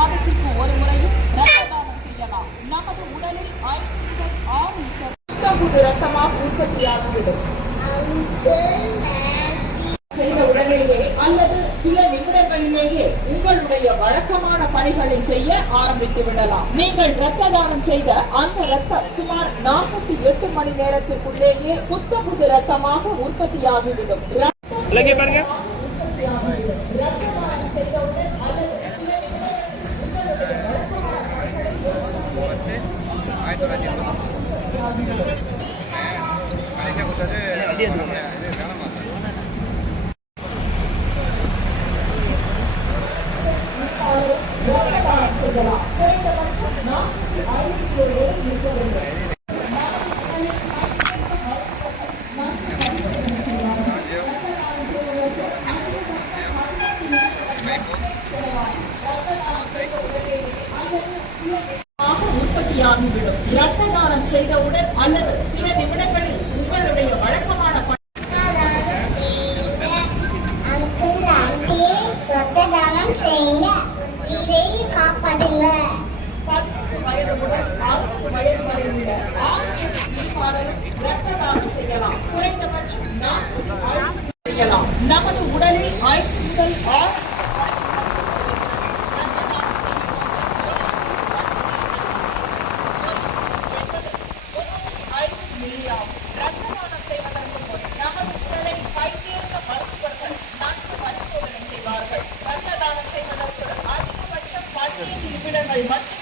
மாதத்திற்கு ஒரு முறையும் ரத்த தானம் செய்யலாம். நமது உடலில் 5 முதல் 6 லிட்டர் புது ரத்தமாக உற்பத்தியாகிவிடும். செய்த உடனேயே அல்லது சில நிமிடங்களிலேயே உங்களுடைய வழக்கமான பணிகளை செய்ய ஆரம்பித்து விடலாம். நீங்கள் ரத்த தானம் செய்த அந்த ரத்தம் சுமார் 48 மணி நேரத்திற்குள்ளேயே புது ரத்தமாக உற்பத்தியாகிவிடும். உற்பத்தியாகிவிடும். ரத்த தானம் செய்தவுடன் அல்லது சில நிமிடங்களில் உங்களுடைய வழக்கமான வயது முதல் 60 வயது வரை உள்ள ரத்த தானம் செய்யலாம். குறைந்தபட்சம் 40 செய்யலாம். நமது உடலில் 5 முதல் 6 ரத்ததானம் செய்வதற்கு முன் நமது உடலை கைதேர்ந்த மருத்துவர்கள் நன்கு பரிசோதனை செய்வார்கள். ரத்த தானம் செய்வதற்கு அதிகபட்சம் 15 நிமிடங்கள் மட்டும்